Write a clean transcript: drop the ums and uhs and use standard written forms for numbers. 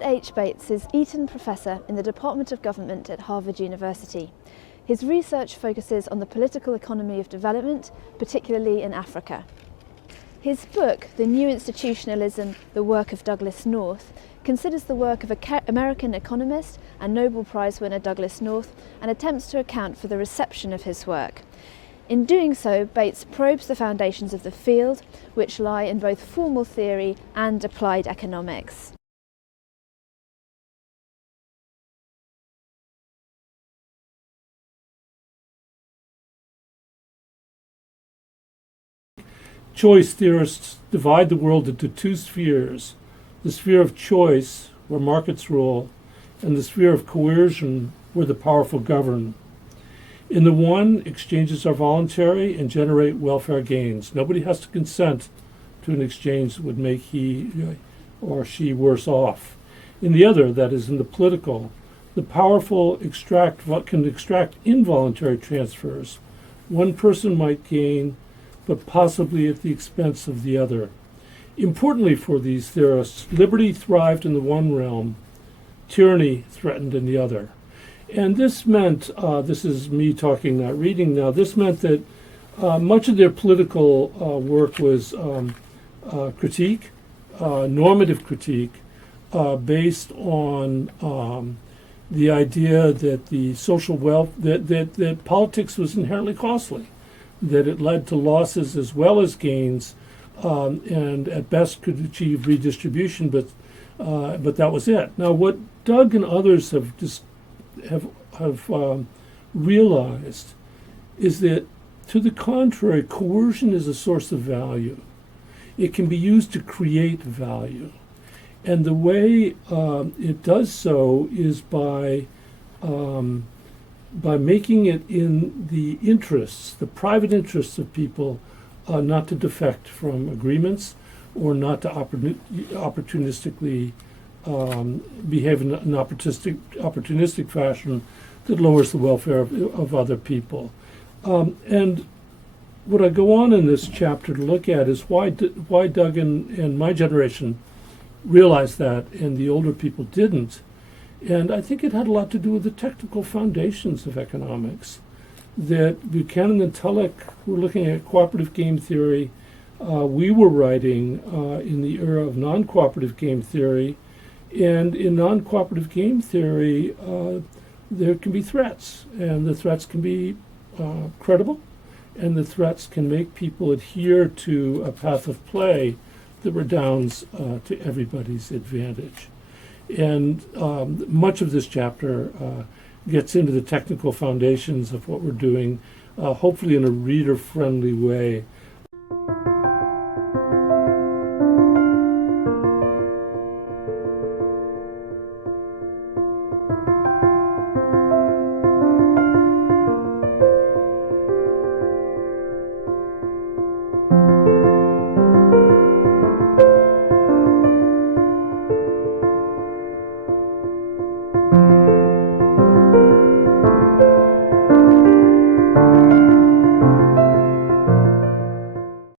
Robert H. Bates is Eaton Professor in the Department of Government at Harvard University. His research focuses on the political economy of development, particularly in Africa. His book, The New Institutionalism, The Work of Douglass North, considers the work of American economist and Nobel Prize winner Douglass North and attempts to account for the reception of his work. In doing so, Bates probes the foundations of the field, which lie in both formal theory and applied economics. Choice theorists divide the world into two spheres: the sphere of choice, where markets rule, and the sphere of coercion, where the powerful govern. In the one, exchanges are voluntary and generate welfare gains. Nobody has to consent to an exchange that would make he or she worse off. In the other, that is in the political, the powerful can extract involuntary transfers. One person might gain, but possibly at the expense of the other. Importantly for these theorists, liberty thrived in the one realm, tyranny threatened in the other. And this meant, this is me talking, not reading now, this meant that much of their political work was critique, normative critique, based on the idea that the social wealth, that politics was inherently costly, that it led to losses as well as gains, and at best could achieve redistribution, but that was it. Now, what Doug and others have realized is that, to the contrary, coercion is a source of value. It can be used to create value, and the way it does so is by making it in the interests, the private interests of people, not to defect from agreements or not to opportunistically behave in an opportunistic fashion that lowers the welfare of other people. And what I go on in this chapter to look at is why Doug and my generation realized that and the older people didn't. And I think it had a lot to do with the technical foundations of economics. That Buchanan and Tulloch were looking at cooperative game theory. We were writing in the era of non-cooperative game theory. And in non-cooperative game theory, there can be threats. And the threats can be credible. And the threats can make people adhere to a path of play that redounds to everybody's advantage. And much of this chapter gets into the technical foundations of what we're doing, hopefully in a reader-friendly way,